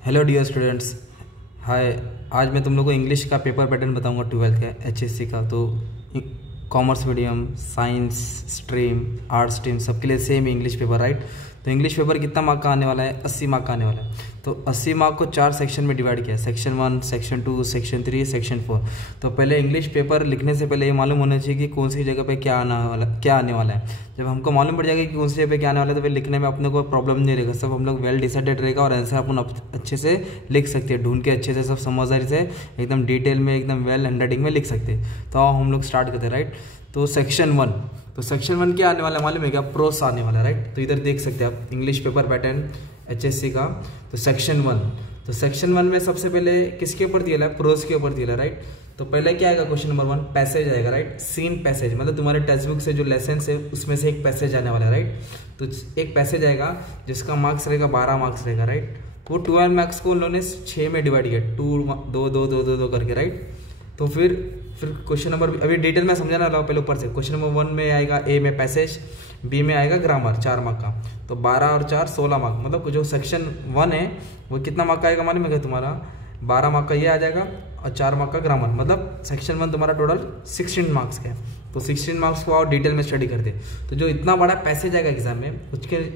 Hello dear students, हाय। आज मैं तुम लोग को इंग्लिश का पेपर पैटर्न बताऊंगा 12th का एचएससी का। तो commerce medium, science stream, arts stream सबके लिए सेम इंग्लिश पेपर, राइट। तो इंग्लिश पेपर कितना मार्क का आने वाला है? 80 मार्क का आने वाला है। तो 80 मार्क को 4 सेक्शन में डिवाइड किया, सेक्शन 1, सेक्शन 2, सेक्शन 3, सेक्शन 4। तो पहले इंग्लिश पेपर लिखने से पहले ये मालूम होना चाहिए कि कौन सी जगह पे क्या आने वाला है। जब हमको मालूम पड़ जाएगा कि कौन सी जगह पे क्या आने वाला है तो फिर लिखने में अपने को प्रॉब्लम नहीं रहेगा। सब हम लोग वेल डिसाइडेड रहेगा और आंसर अपन अच्छे से लिख सकते हैं, ढूंढ के अच्छे से, सब समझदारी से, एकदम डिटेल में, एकदम वेल हैंडराइटिंग में लिख सकते हैं। तो हम लोग स्टार्ट करते हैं, राइट। तो सेक्शन 1, तो सेक्शन 1 क्या आने वाला है मालूम है क्या? प्रोस आने वाला है, राइट। तो इधर देख सकते हैं आप इंग्लिश पेपर पैटर्न एचएससी का। तो सेक्शन 1, तो सेक्शन 1 में सबसे पहले किसके ऊपर दिया है? प्रोस के ऊपर दिया है, राइट। तो पहले क्या आएगा? क्वेश्चन नंबर 1 पैसेज आएगा, राइट। सीन पैसेज मतलब तुम्हारे टेक्स्ट बुक से जो लेसन है उसमें से एक पैसेज आने वाला है, राइट। तो एक पैसेज आएगा जिसका मार्क्स रहेगा 12 मार्क्स रहेगा, राइट। वो 12 मार्क्स को उन्होंने 6 में डिवाइड किया, 2 करके, राइट। तो फिर क्वेश्चन नंबर, अभी डिटेल में समझाना रहा पहले ऊपर से। क्वेश्चन नंबर 1 में आएगा ए में पैसेज, बी में आएगा ग्रामर, 4 मार्क का। तो 12 और 4 16 मार्क, मतलब जो सेक्शन 1 है वो कितना मार्क का आएगा मालूम है क्या तुम्हारा? 12 मार्क का ये आ जाएगा और 4 मार्क का ग्रामर, मतलब सेक्शन 1 तुम्हारा टोटल 16 मार्क्स का है। तो 16 मार्क्स को और डिटेल में स्टडी करते। तो जो इतना बड़ा पैसेज आएगा एग्जाम में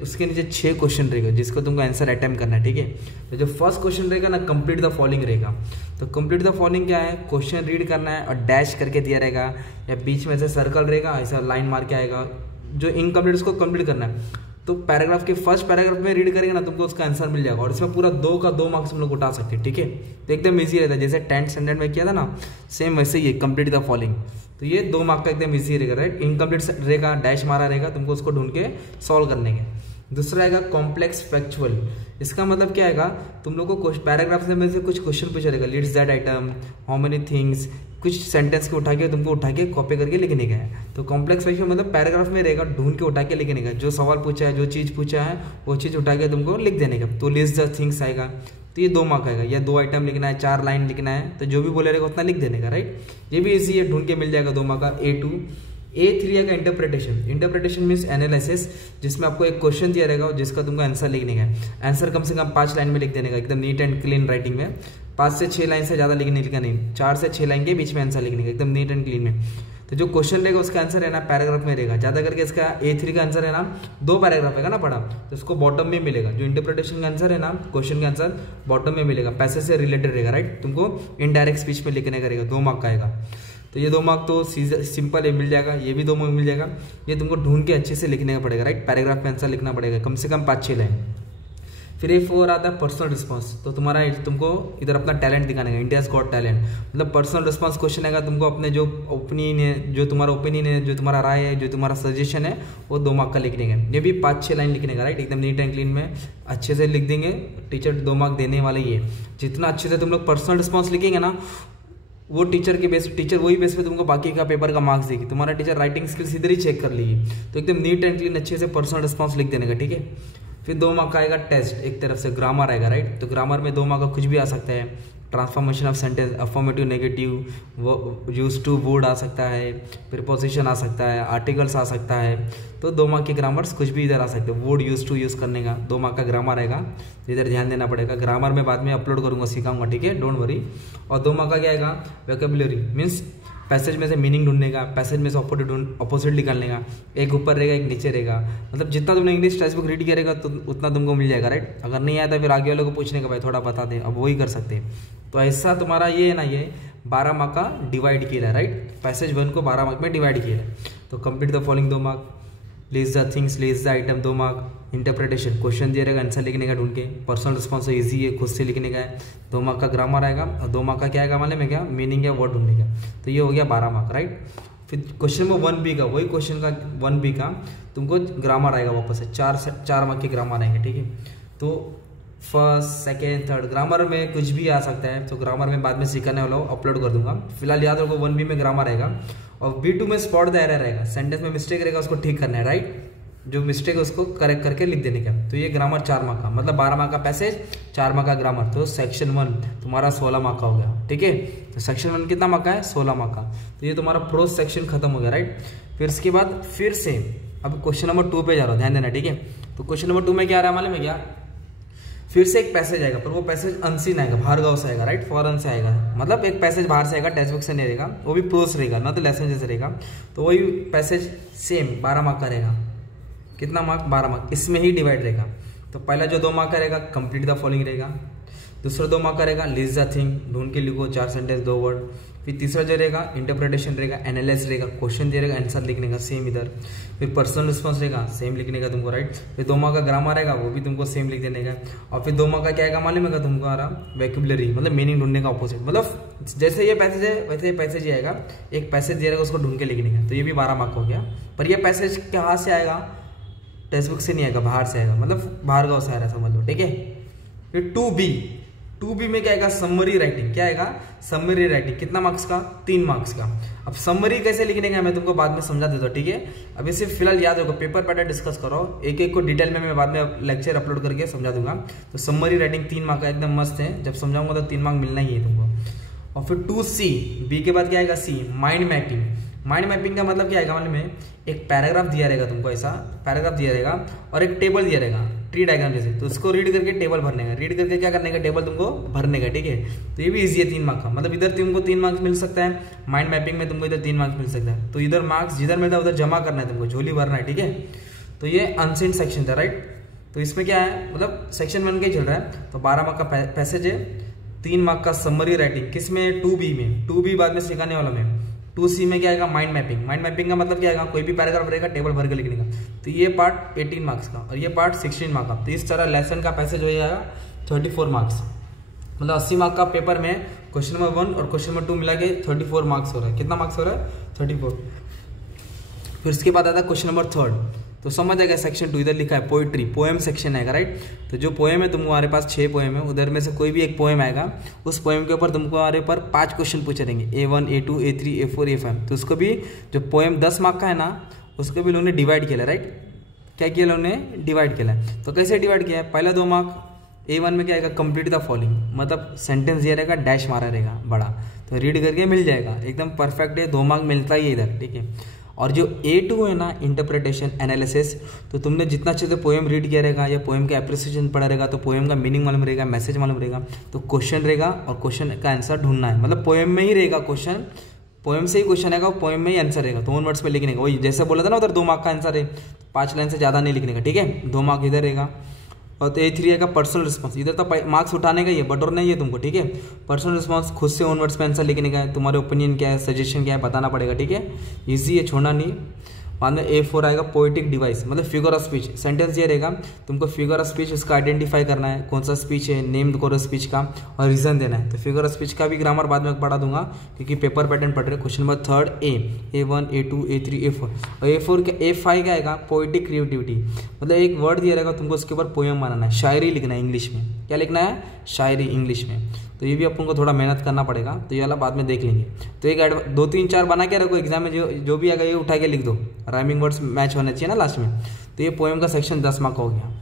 उसके नीचे 6 क्वेश्चन रहेगा जिसको तुमको आंसर अटेम्प्ट करना है, ठीक है। तो जो फर्स्ट क्वेश्चन रहेगा ना, कंप्लीट द फॉलोइंग रहेगा। तो कंप्लीट द फॉलोइंग क्या है? क्वेश्चन रीड करना है और डैश करके दिया रहेगा या बीच में से सर्कल रहेगा, ऐसा लाइन मार के आएगा। जो इनकम्प्लीट उसको कंप्लीट करना है। तो पैराग्राफ के फर्स्ट पैराग्राफ में रीड करेंगे ना, तुमको उसका आंसर मिल जाएगा और इसमें पूरा 2 का 2 मार्क्स हम लोग उठा सकते हैं, ठीक है। तो एकदम ईजी रहता है, जैसे 10th स्टैंडर्ड में किया था ना, सेम वैसे ही कंप्लीट द फॉलोइंग। तो ये 2 मार्क का एकदम ईजी रहेगा, राइट। इनकम्प्लीट रहेगा, डैश मारा रहेगा, तुमको उसको ढूंढ के सॉल्व करने के। दूसरा आएगा कॉम्प्लेक्स फैक्चुअल। इसका मतलब क्या आएगा? तुम लोग को पैराग्राफ में से कुछ क्वेश्चन पूछा रहेगा, leads that item, how many things, कुछ सेंटेंस को तुमको उठा के कॉपी करके लिखने का है। तो कॉम्प्लेक्स फैक्चुअल मतलब पैराग्राफ में रहेगा, ढूंढ के उठा के लिखने का। जो सवाल पूछा है, जो चीज़ पूछा है, वो चीज़ उठा के तुमको लिख देने का। तो लिस्ट द थिंग्स आएगा, तो ये 2 मार्क आएगा। या 2 आइटम लिखना है, 4 लाइन लिखना है, तो जो भी बोले रहेगा उतना लिख देने का, राइट। ये भी इजी है, ढूंढ के मिल जाएगा 2 मार्क का। A2 A3 का इंटरप्रिटेशन मीन्स एनालिसिस, जिसमें आपको एक क्वेश्चन दिया रहेगा जिसका तुमको आंसर लिखने का है। आंसर कम से कम 5 लाइन में लिख देने का, एकदम नीट एंड क्लीन राइटिंग में। 5 से 6 लाइन से ज़्यादा लिखने का नहीं, 4 से 6 लाइन के बीच में आंसर लिखने का, एकदम नीट एंड क्लीन में। तो जो क्वेश्चन रहेगा उसका आंसर है ना पैराग्राफ में रहेगा। ज़्यादा करके इसका A3 का आंसर है ना 2 पैराग्राफ है ना पढ़ा, तो इसको बॉटम में मिलेगा। जो इंटरप्रिटेशन का आंसर है ना, क्वेश्चन का आंसर बॉटम में मिलेगा, पैसेज से रिलेटेड रहेगा, राइट। तुमको इनडायरेक्ट स्पीच में लिखने का रहेगा, 2 मार्क का आएगा। तो ये 2 मार्क तो सिंपल है, मिल जाएगा। ये भी 2 मार्क मिल जाएगा। ये तुमको ढूंढ के अच्छे से लिखने का पड़ेगा, राइट। पैराग्राफ में आंसर लिखना पड़ेगा, कम से कम 5-6 लाइन। फिर A4 आता है पर्सनल रिस्पॉन्स। तो तुमको इधर अपना टैलेंट दिखाने का, इंडियाज गॉट टैलेंट, मतलब पर्सनल रिस्पॉन्स क्वेश्चन आएगा। तुमको अपने जो ओपिनियन है, जो तुम्हारा ओपिनियन है, जो तुम्हारा राय है, जो तुम्हारा सजेशन है, वो 2 मार्क का लिखने का। ये भी 5-6 लाइन लिखने का, राइट। एकदम नीट एंड क्लीन में अच्छे से लिख देंगे। टीचर 2 मार्क देने वाले ही है। जितना अच्छे से तुम लोग पर्सनल रिस्पॉन्स लिखेंगे ना, वो टीचर वही बेस पे तुमको बाकी का पेपर का मार्क्स देगी। तुम्हारा टीचर राइटिंग स्किल्स इधर ही चेक कर लेगी। तो एकदम नीट एंड क्लीन अच्छे से पर्सनल रिस्पॉन्स लिख देने का, ठीक है। फिर 2 मार्क का आएगा टेस्ट, एक तरफ से ग्रामर आएगा, राइट। तो ग्रामर में 2 मार्क का कुछ भी आ सकता है, transformation of sentence, affirmative, negative, use to, word आ सकता है, प्रीपोजिशन आ सकता है, आर्टिकल्स आ सकता है। तो 2 मार्क के ग्रामर्स कुछ भी इधर आ सकते हैं। वर्ड यूज टू यूज़ करने का 2 मार्क का ग्रामर आएगा, इधर ध्यान देना पड़ेगा। ग्रामर में बाद में अपलोड करूँगा, सिखाऊंगा, ठीक है, डोंट वरी। और 2 मार्क का क्या आएगा? वोकैबुलरी मीन्स पैसेज में से मीनिंग ढूंढने का, पैसेज में से अपोजिट निकालने का। एक ऊपर रहेगा, एक नीचे रहेगा, मतलब जितना तुमने इंग्लिश टेक्स्ट बुक रीड करेगा तो उतना तुमको मिल जाएगा, राइट। अगर नहीं आया तो फिर आगे वालों को पूछने का, भाई थोड़ा बता दे, अब वही कर सकते हैं। तो ऐसा तुम्हारा ये है ना, ये 12 मार्क का डिवाइड किया है, राइट। पैसेज 1 को 12 मार्क में डिवाइड किया है। तो complete the following 2 mark, list the things, list the item 2 mark, interpretation question दिया रहेगा, आंसर लिखने का ढूंढ के। पर्सनल रिस्पॉन्स इजी है, खुद से लिखने का है। 2 मार्क का ग्रामर आएगा और 2 मार्क का क्या आएगा मालूम है क्या? मीनिंग या वर्ड ढूंढने का। तो ये हो गया 12 मार्क, राइट। फिर क्वेश्चन नंबर 1B का, वही क्वेश्चन का 1B का तुमको ग्रामर आएगा वापस से, 4 मार्क के ग्रामर आएंगे, ठीक है। तो फर्स्ट, सेकेंड, थर्ड, ग्रामर में कुछ भी आ सकता है। तो ग्रामर में बाद में सीखने वाला अपलोड कर दूंगा। फिलहाल याद रखो 1B में ग्रामर आएगा और B2 में स्पॉट द एरर रहेगा, सेंटेंस में मिस्टेक रहेगा, उसको ठीक करना है, राइट। जो मिस्टेक है उसको करेक्ट करके लिख देने का। तो ये ग्रामर 4 मार्क का, मतलब 12 मार्क का पैसेज, 4 मार्क का ग्रामर। तो सेक्शन 1 तुम्हारा 16 मार्क का हो गया, ठीक है। तो सेक्शन 1 कितना मार्क का है? 16 मार्क का। तो ये तुम्हारा प्रोस सेक्शन खत्म हो गया, राइट। फिर इसके बाद फिर से अब क्वेश्चन नंबर 2 पे जा रहा हूँ, ध्यान देना, ठीक है। तो क्वेश्चन नंबर 2 में क्या आ रहा है मालूम है क्या? फिर से एक पैसेज आएगा, पर वो पैसेज अनसीन आएगा, बाहर गाँव से आएगा, राइट, फॉरन से आएगा, मतलब एक पैसेज बाहर से आएगा, टेक्स्ट बुक से नहीं रहेगा, वो भी प्रोस रहेगा ना, तो लेसन जैसे रहेगा। तो वही पैसेज सेम 12 मार्क का रहेगा। कितना मार्क? 12 मार्क, इसमें ही डिवाइड रहेगा। तो पहला जो 2 मार्क का रहेगा कंप्लीट द फॉलोइंग रहेगा, दूसरा 2 मार्क का रहेगा लिस्ट द थिंग, ढूंढ के लिखो 4 सेंटेंस 2 वर्ड। फिर तीसरा जो रहेगा इंटरप्रिटेशन रहेगा, एनालिसिस रहेगा, क्वेश्चन दे रहेगा, आंसर लिखने का सेम इधर। फिर पर्सनल रिस्पॉन्स रहेगा, सेम लिखने का तुमको, राइट। फिर 2 मार्क का ग्रामर रहेगा, वो भी तुमको सेम लिख देने का। और फिर 2 मार्क का क्या आएगा मालूम है तुमको? आ रहा वोकैबुलरी, मतलब मीनिंग ढूंढने का ऑपोजिट, मतलब जैसे ये पैसेज है वैसे ये पैसेज ही आएगा, एक पैसेज दे रहेगा उसको ढूंढ के लिखने का। तो ये भी 12 मार्क हो गया। पर ये पैसेज कहाँ से आएगा? टेक्स्ट बुक से नहीं आएगा, बाहर से आएगा, मतलब बाहर गाँव से आ रहा है, समझ लो, ठीक है। फिर 2B में क्या आएगा? Summary writing. क्या आएगा? Summary writing. कितना मार्क्स का? 3 मार्क्स का। अब समरी कैसे लिखने का मैं तुमको बाद में समझा देता हूँ, ठीक है। अभी सिर्फ फिलहाल याद रखो, पेपर पैटर्न डिस्कस करो, एक एक को डिटेल में मैं बाद में लेक्चर अपलोड करके समझा दूंगा। तो समरी राइटिंग 3 मार्क का एकदम मस्त है, जब समझाऊंगा तो 3 मार्क मिलना ही है तुमको। और फिर 2C, बी के बाद क्या आएगा? C, mind mapping. Mind mapping का मतलब क्या आएगा मालूम है? एक पैराग्राफ दिया रहेगा तुमको, ऐसा पैराग्राफ दिया रहेगा और एक टेबल दिया रहेगा, ट्री डायग्राम जैसे, तो उसको रीड करके टेबल भरने का, रीड करके क्या करने का? टेबल तुमको भरने का, ठीक है। तो ये भी इजी है 3 मार्क का, मतलब इधर तुमको 3 मार्क्स मिल सकता है, माइंड मैपिंग में तुमको इधर 3 मार्क्स मिल सकता है। तो इधर मार्क्स जिधर मिलता है उधर जमा करना है तुमको, झोली भरना है, ठीक है। तो ये अनसीन सेक्शन था, राइट। तो इसमें क्या है, मतलब सेक्शन 1 का ही चल रहा है। तो 12 मार्क का पैसेज है, 3 मार्क का समरी राइटिंग, किसमें? 2B में। 2B बाद में सिखाने वाला में। 2C में क्या आएगा? Mind mapping. माइंड मैपिंग का मतलब क्या आएगा? कोई भी पैराग्राफ रहेगा, टेबल भर के लिखने का। तो ये पार्ट 18 मार्क्स का और ये पार्ट 16 मार्क्स का। तो इस तरह लेसन का पैसेज हो जाएगा 34 मार्क्स, मतलब 80 मार्क का पेपर में क्वेश्चन नंबर 1 और क्वेश्चन नंबर 2 मिला के 34 मार्क्स हो रहा है। कितना मार्क्स हो रहा है? 34। फिर उसके बाद आता है क्वेश्चन नंबर 3। तो समझ आएगा सेक्शन 2, इधर लिखा है पोइट्री, पोएम सेक्शन आएगा, राइट। तो जो पोएम है तुम्हारे पास 6 पोएम है, उधर में से कोई भी एक पोएम आएगा, उस पोएम के ऊपर तुमको हमारे ऊपर 5 क्वेश्चन पूछे रहेंगे, A1 A2 A3 A4 A5। तो उसको भी जो पोएम 10 मार्क का है ना, उसको भी लोगों ने डिवाइड किया, राइट। क्या किया लोगों ने? डिवाइड किया। तो कैसे डिवाइड किया है? पहला 2 मार्क A1 में क्या आएगा? कंप्लीट द फॉलोइंग, मतलब सेंटेंस दिया रहेगा, डैश मारा रहेगा बड़ा, तो रीड करके मिल जाएगा, एकदम परफेक्ट है, 2 मार्क मिलता ही है इधर, ठीक है। और जो A2 है ना, इंटरप्रिटेशन एनालिसिस, तो तुमने जितना अच्छे से पोएम रीड किया रहेगा या पोएम का एप्रिसिएशन पढ़ा रहेगा, तो पोएम का मीनिंग मालूम रहेगा, मैसेज मालूम रहेगा, तो क्वेश्चन रहेगा और क्वेश्चन का आंसर ढूंढना है, मतलब पोएम में ही रहेगा क्वेश्चन, पोएम से ही क्वेश्चन आएगा, पोएम में ही आंसर रहेगा। तो 1 वर्ड्स में लिखने का, वही जैसे बोला था ना उधर 2 मार्क का आंसर है, 5 लाइन से ज़्यादा नहीं लिखने का, ठीक है। 2 मार्क इधर रहेगा। और तो A3 का पर्सनल रिस्पॉन्स, इधर तो मार्क्स उठाने का ही है, बटोरना ही है तुमको, ठीक है। पर्सनल रिस्पॉन्स खुद से 1 वर्ड्स में आंसर लिखने का है, तुम्हारे ओपिनियन क्या है, सजेशन क्या है, बताना पड़ेगा, ठीक है। ईजी है, छोड़ना नहीं। बाद में A4 आएगा पोएटिक डिवाइस, मतलब फिगर ऑफ स्पीच, सेंटेंस ये रहेगा, तुमको फिगर ऑफ स्पीच उसका आइडेंटिफाई करना है, कौन सा स्पीच है, नेम करो स्पीच का और रीजन देना है। तो फिगर ऑफ स्पीच का भी ग्रामर बाद में पढ़ा दूंगा, क्योंकि पेपर पैटर्न पढ़ रहे। Question number 3 A1 A2 A3 A4 और A4 का A5 का आएगा पोएटिक क्रिएटिविटी, मतलब एक वर्ड दिया रहेगा तुमको, उसके ऊपर पोएम बनाना है, शायरी लिखना है इंग्लिश में। क्या लिखना है? शायरी इंग्लिश में। तो ये भी अपन को थोड़ा मेहनत करना पड़ेगा, तो ये वाला बाद में देख लेंगे। तो एक 2 3 4 बना के रखो, एग्जाम में जो भी आएगा ये उठा के लिख दो, राइमिंग वर्ड्स मैच होना चाहिए ना लास्ट में। तो ये पोएम का सेक्शन 10 मार्क हो गया।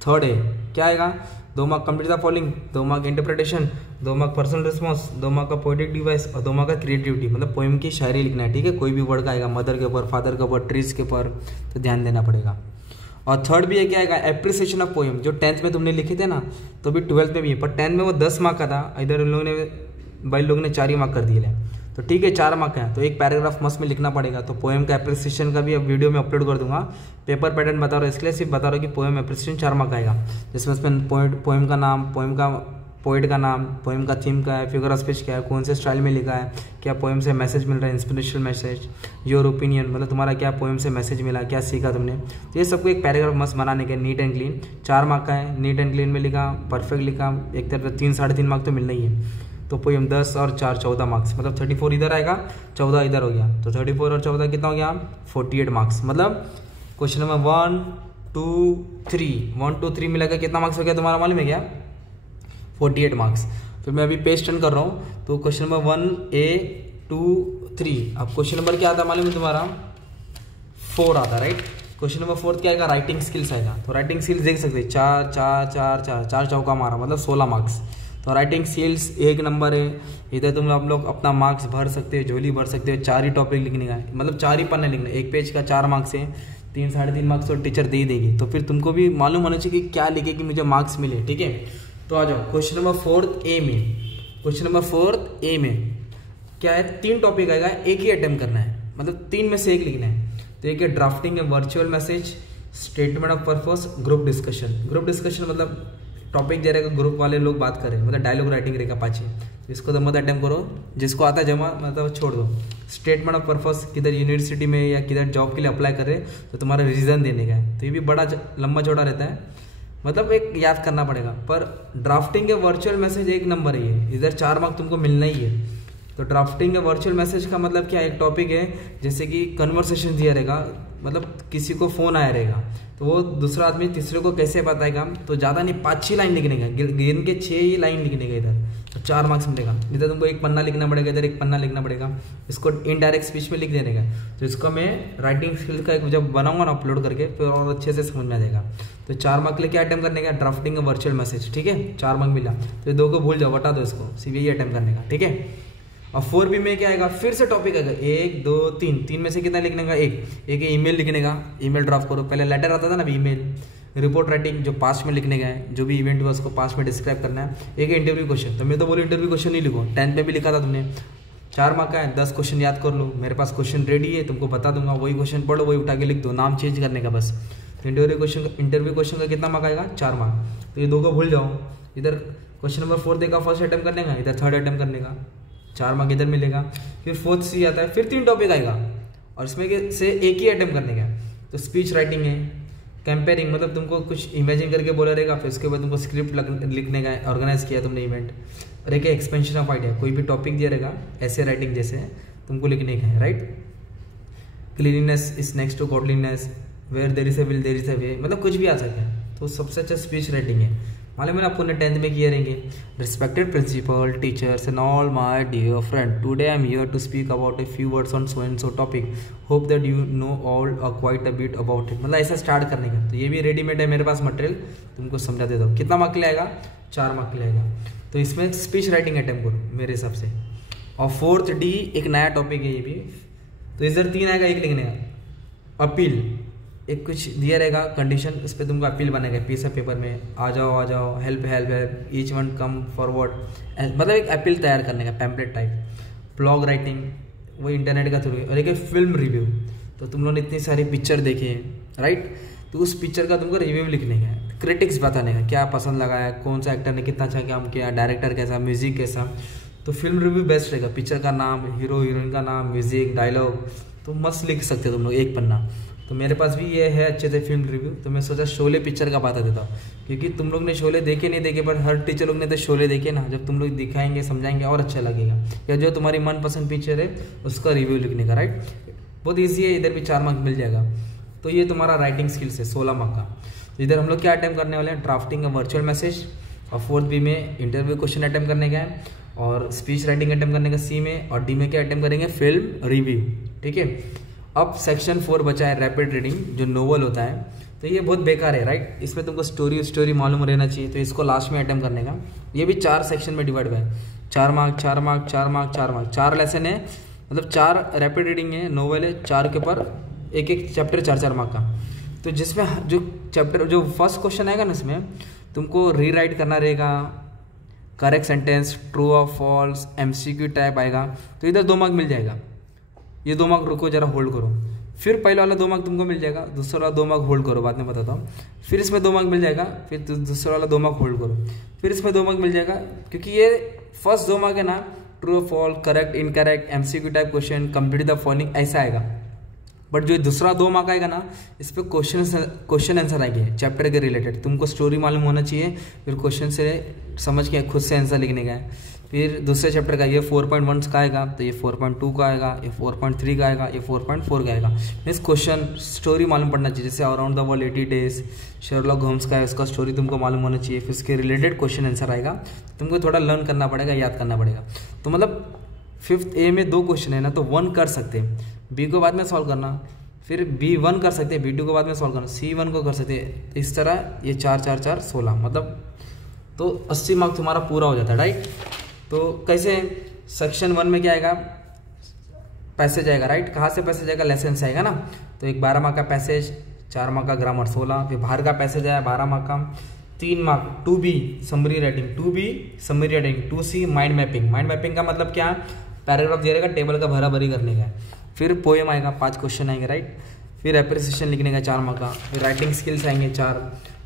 3rd है, क्या आएगा? 2 mark complete the following, 2 mark interpretation, 2 mark personal response, 2 mark का पोएटिक डिवाइस और 2 मार्क का क्रिएटिविटी, मतलब पोएम की शायरी लिखना है, ठीक है। कोई भी वर्ड का आएगा, मदर के ऊपर, फादर के ऊपर, ट्रीज के ऊपर, तो ध्यान देना पड़ेगा। और 3rd भी है, क्या आएगा? एप्रिसिएशन ऑफ पोएम, जो 10th में तुमने लिखे थे ना, तो भी 12th में भी है, पर 10th में वो 10 मार्क का था, इधर उन लोगों ने, भाई लोगों ने 4 ही मार्क कर दिए हैं, तो ठीक है 4 मार्क का है, तो एक पैराग्राफ मस्त में लिखना पड़ेगा। तो पोएम का एप्रिसिएशन का भी अब वीडियो में अपलोड कर दूंगा, पेपर पैटर्न बता रहा हूँ, इसके लिए सिर्फ बता रहा हूँ कि पोएम एप्रिसिएशन 4 मार्क आएगा, जिसमें पोएम का नाम, पोएम का पोएट का नाम, पोएम का थीम क्या है, फिगर ऑफ स्पीच क्या है, कौन से स्टाइल में लिखा है, क्या पोएम से मैसेज मिल रहा है, इंस्पिरेशनल मैसेज, योर ओपिनियन, मतलब तुम्हारा क्या पोएम से मैसेज मिला, क्या सीखा तुमने। तो ये सबको एक पैराग्राफ मस्त बनाने के, नीट एंड क्लीन, 4 मार्क का है, नीट एंड क्लीन में लिखा, परफेक्ट लिखा, एक तरफ 3 साढ़े 3 मार्क तो मिलना ही है। तो पोएम 10 और 4 14 मार्क्स, मतलब 34 इधर आएगा, 14 इधर हो गया, तो 34 और 14 कितना हो गया? 48 मार्क्स। मतलब क्वेश्चन नंबर 1 2 3 मिला के कितना मार्क्स हो गया तुम्हारा मालूम है क्या? 48 मार्क्स। फिर मैं अभी पेज टर्न कर रहा हूँ, तो क्वेश्चन नंबर 1 A 2 3, अब क्वेश्चन नंबर क्या आता है मालूम है तुम्हारा? 4 आता है, राइट। क्वेश्चन नंबर 4 क्या आएगा? राइटिंग स्किल्स आएगा। तो राइटिंग स्किल्स देख सकते हैं, 4 4 4 4 4 चौका मारा, मतलब 16 मार्क्स। तो राइटिंग स्किल्स 1 नंबर है, इधर तुम आप लोग अपना मार्क्स भर सकते हो, झोली भर सकते हो, 4 ही टॉपिक लिखने का है, मतलब 4 ही पन्ने लिखना है, एक पेज का 4 मार्क्स है, 3 साढ़े 3 मार्क्स तो टीचर दे ही देगी, तो फिर तुमको भी मालूम होना चाहिए कि क्या लिखे कि मुझे मार्क्स मिले, ठीक है। तो आ जाओ क्वेश्चन नंबर 4 ए में। क्वेश्चन नंबर 4 ए में क्या है, 3 टॉपिक आएगा, एक ही अटेम्प्ट करना है, मतलब 3 में से एक लिखना है। तो एक है drafting A virtual message, statement of purpose, group discussion. Group discussion मतलब टॉपिक दे रहेगा, ग्रुप वाले लोग बात करें, मतलब डायलॉग राइटिंग रहेगा पाँचे, तो इसको तो मत अटेम्प्ट करो, जिसको आता है जमा मतलब छोड़ दो। स्टेटमेंट ऑफ पर्पस किधर यूनिवर्सिटी में या किधर जॉब के लिए अप्लाई कर रहे तो तुम्हारा रीज़न देने का है, तो ये भी बड़ा लंबा चौड़ा रहता है, मतलब एक याद करना पड़ेगा। पर ड्राफ्टिंग के वर्चुअल मैसेज 1 नंबर है ये, इधर 4 मार्क तुमको मिलना ही है। तो ड्राफ्टिंग के वर्चुअल मैसेज का मतलब क्या, एक टॉपिक है जैसे कि कन्वर्सेशन दिया रहेगा, मतलब किसी को फ़ोन आया रहेगा तो वो दूसरा आदमी तीसरे को कैसे बताएगा, तो ज़्यादा नहीं 5-6 लाइन लिखने का, गिन के 6 ही लाइन लिखने का इधर, तो 4 मार्क्स मिलेगा। इधर तुमको 1 पन्ना लिखना पड़ेगा, इधर 1 पन्ना लिखना पड़ेगा, इसको इनडायरेक्ट स्पीच में लिख देने का। तो इसको मैं राइटिंग स्किल्स का जब बनाऊंगा ना अपलोड करके, फिर और अच्छे से समझ में आ जाएगा। तो 4 मार्क लेके अटेम्प्ट करने का ड्राफ्टिंग का वर्चुअल मैसेज, ठीक है, 4 मार्क मिला। तो ये 2 को भूल जाओ, बता दो इसको, सिर्फ यही अटेम्प्ट करने का, ठीक है। और 4B में क्या आएगा, फिर से टॉपिक आएगा 1 2 3 में से कितना लिखने का, एक ईमेल लिखने का, ईमेल ड्राफ्ट करो। पहले लेटर आता था ना, ईमेल। रिपोर्ट राइटिंग जो पास्ट में लिखने का है, जो भी इवेंट हुआ उसको पास्ट में डिस्क्राइब करना है। एक इंटरव्यू क्वेश्चन, तो मैं तो बोलूँ इंटरव्यू क्वेश्चन नहीं लिखो, 10th में भी लिखा था तुमने, 4 मार्क का है, 10 क्वेश्चन याद कर लो, मेरे पास क्वेश्चन रेडी है, तुमको बता दूंगा, वही क्वेश्चन पढ़ो, वही उठा के लिख दो, नाम चेंज करने का बस। तो इंटरव्यू क्वेश्चन का कितना मार्क आएगा, 4 मार्क। तो ये 2 को भूल जाओ। इधर क्वेश्चन नंबर 4 देखा, फर्स्ट अटेम्प्ट करने का, इधर 3rd अटेम्प्ट करने का, 4 मार्क इधर मिलेगा। फिर 4th C आता है, फिर 3 टॉपिक आएगा और इसमें से एक ही अटेम्प्ट करने का। तो स्पीच राइटिंग है, कंपेयरिंग मतलब तुमको कुछ इमेजिन करके बोला रहेगा, फिर उसके बाद तुमको स्क्रिप्ट लिखने का, ऑर्गेनाइज किया तुमने इवेंट। और एक एक्सपेंशन ऑफ आइडिया, कोई भी टॉपिक दिया रहेगा ऐसे राइटिंग जैसे तुमको लिखने का है, right. Cleanliness is next to godliness, where there is a will there is a way, मतलब कुछ भी आ सकता है। तो सबसे अच्छा स्पीच राइटिंग है। मालूम है आपको 10th में किए रहेंगे। Respected principal, teachers and all my dear friend, today I am here to speak about a few words on so and so topic, hope that you know all quite a bit about it, मतलब ऐसा start करने का। तो ये भी readymade है मेरे पास material, तुमको समझा देता हूँ। कितना मार्क लाएगा, 4 मार्क लाएगा। तो इसमें स्पीच राइटिंग अटेम्प्ट करो मेरे हिसाब से। और 4th D एक नया टॉपिक है ये भी, तो इधर 3 आएगा, एक लिखने का। अपील, एक कुछ दिया रहेगा कंडीशन, उस पर तुमको अपील बनेगा पीस ऑफ पेपर में, आ जाओ, help help help, each one come forward, मतलब एक अपील तैयार करने का, पैम्पलेट टाइप। ब्लॉग राइटिंग वो इंटरनेट का थ्रू। और एक फिल्म रिव्यू, तो तुम लोगों ने इतनी सारी पिक्चर देखी है, राइट, तो उस पिक्चर का तुमको रिव्यू लिखने का है, क्रिटिक्स बताने का, क्या पसंद लगा है, कौन सा एक्टर ने कितना अच्छा काम किया, डायरेक्टर कैसा, म्यूजिक कैसा। तो फिल्म रिव्यू बेस्ट रहेगा, पिक्चर का नाम, हीरो हीरोइन का नाम, म्यूजिक, डायलॉग, तो मस्त लिख सकते हो तुम लोग 1 पन्ना। तो मेरे पास भी ये है अच्छे से फिल्म रिव्यू। तो मैं सोचा शोले पिक्चर का बता देता हूँ, क्योंकि तुम लोग ने शोले देखे नहीं देखे, पर हर टीचर लोग ने तो शोले देखे ना, जब तुम लोग दिखाएंगे समझाएंगे और अच्छा लगेगा। या जो तुम्हारी मनपसंद पिक्चर है उसका रिव्यू लिखने का, राइट, बहुत ईजी है, इधर भी 4 मार्क मिल जाएगा। तो ये तुम्हारा राइटिंग स्किल्स है 16 मार्क का। तो इधर हम लोग क्या अटेम्प्ट करने वाले हैं, ड्राफ्टिंग का वर्चुअल मैसेज, और 4th B में इंटरव्यू क्वेश्चन अटेम्प्ट करने का है, और स्पीच राइटिंग अटेम्प्ट करने का C में, और D में क्या अटेम्प्ट करेंगे, फिल्म रिव्यू, ठीक है। अब सेक्शन 4 बचा है रैपिड रीडिंग, जो नोवेल होता है। तो ये बहुत बेकार है, राइट, इसमें तुमको स्टोरी मालूम रहना चाहिए, तो इसको लास्ट में अटेम्प्ट करने का। ये भी 4 सेक्शन में डिवाइड हुआ है, 4 mark 4 mark 4 mark 4 mark, 4 lesson है, मतलब 4 रैपिड रीडिंग है, नोवेल है, 4 के ऊपर एक चैप्टर 4-4 मार्क का। तो जिसमें जो चैप्टर जो फर्स्ट क्वेश्चन आएगा ना, इसमें तुमको रीराइट करना रहेगा, करेक्ट सेंटेंस, ट्रू और फॉल्स, MCQ टाइप आएगा। तो इधर 2 मार्क मिल जाएगा। ये 2 मार्क रुको जरा, होल्ड करो, फिर पहले वाला 2 मार्क तुमको मिल जाएगा, दूसरा वाला 2 मार्क होल्ड करो, बाद में बताता हूँ। फिर इसमें 2 मार्क मिल जाएगा, फिर दूसरा वाला 2 मार्क होल्ड करो, फिर इसमें 2 मार्क मिल जाएगा, क्योंकि ये फर्स्ट 2 मार्क है ना, ट्रू और false, correct incorrect, MCQ type question, complete the following, ऐसा आएगा। बट जो दूसरा 2 मार्क आएगा ना, इस पर क्वेश्चन आंसर आएंगे चैप्टर के रिलेटेड, तुमको स्टोरी मालूम होना चाहिए, फिर क्वेश्चन से समझ के खुद से आंसर लिखने का है। फिर दूसरे चैप्टर का ये 4.1 का आएगा, तो ये 4.2 का आएगा, ये 4.3 का आएगा, ये 4.4 का आएगा। मीन्स क्वेश्चन स्टोरी मालूम पड़ना चाहिए, जैसे around the world 80 days, Sherlock Holmes का है, उसका स्टोरी तुमको मालूम होना चाहिए, फिर उसके रिलेटेड क्वेश्चन आंसर आएगा, तुमको थोड़ा लर्न करना पड़ेगा, याद करना पड़ेगा। तो मतलब 5th A में 2 क्वेश्चन है ना, तो 1 कर सकते हैं, B को बाद में सॉल्व करना, फिर B1 कर सकते हैं, B2 को बाद में सॉल्व करना, C1 को कर सकते हैं, इस तरह ये 4 4 4 16, मतलब तो 80 मार्क तुम्हारा पूरा हो जाता है, राइट। तो कैसे, सेक्शन 1 में क्या आएगा, पैसेज आएगा, राइट। कहाँ से पैसेज आएगा? लेसन से आएगा ना। तो एक 12 मार्क का पैसेज, 4 मार्क का ग्रामर 16, फिर बाहर का पैसेज आया 12 मार्क का, 3 mark 2B summary writing, 2B summary writing, 2C mind mapping. Mind mapping का मतलब क्या? पैराग्राफ दे रहेगा, टेबल का भरा भरी करने का। फिर पोएम आएगा, 5 क्वेश्चन आएंगे, राइट। फिर एप्रिसिएशन लिखने का 4 मार्क का। फिर राइटिंग स्किल्स आएंगे 4।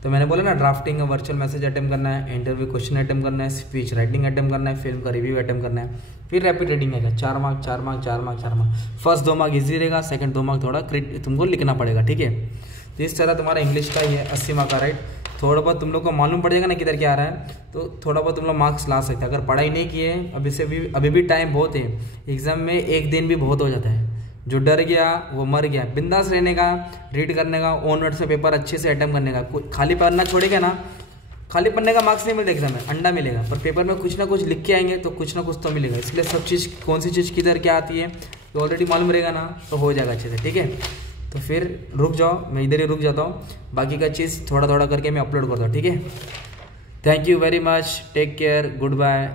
तो मैंने बोला ना, ड्राफ्टिंग वर्चुअल मैसेज अटेम्प्ट करना है, इंटरव्यू क्वेश्चन अटेम्प्ट करना है, स्पीच राइटिंग अटेम्प्ट करना है, फिल्म का रिव्यू अटेम्प्ट करना है। फिर रैपिड रीडिंग आएगा 4 mark 4 mark 4 mark 4 mark. First 2 mark easy रहेगा, सेकंड 2 मार्क थोड़ा तुमको लिखना पड़ेगा, ठीक है। तो इस तरह तुम्हारा इंग्लिश का ये 80 मार्क का, राइट। थोड़ा बहुत तुम लोग को मालूम पड़ जाएगा ना किधर क्या आ रहा है, तो थोड़ा बहुत तुम लोग मार्क्स ला सकते हैं। अगर पढ़ाई नहीं किए अभी भी टाइम बहुत है, एग्जाम में एक दिन भी बहुत हो जाता है। जो डर गया वो मर गया। बिंदास रहने का, रीड करने का, ओन वर्ड से पेपर अच्छे से अटेम्प्ट करने का। खाली पढ़ना छोड़ेगा ना, खाली पढ़ने का मार्क्स नहीं मिलता एग्जाम में, अंडा मिलेगा। पर पेपर में कुछ ना कुछ लिख के आएंगे तो कुछ ना कुछ तो मिलेगा। इसलिए सब चीज़, कौन सी चीज़ किधर क्या आती है तो ऑलरेडी मालूम रहेगा ना, तो हो जाएगा अच्छे से, ठीक है। तो फिर रुक जाओ, मैं इधर ही रुक जाता हूँ, बाकी का चीज़ थोड़ा थोड़ा करके मैं अपलोड करता हूँ, ठीक है। Thank you very much, take care, good bye.